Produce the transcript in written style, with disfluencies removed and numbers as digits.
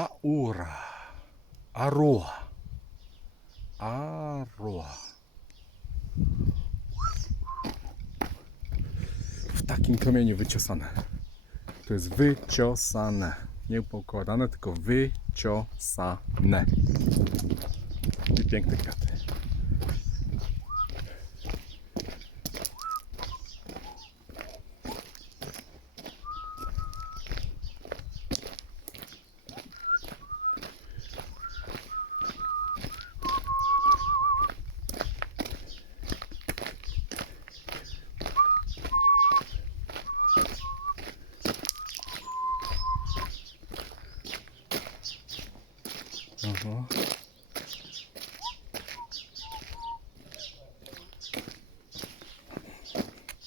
Aura. Aroa. Aroa. W takim kamieniu wyciosane. To jest wyciosane. Nie poukładane, tylko wyciosane. I piękne kwiaty. Aha.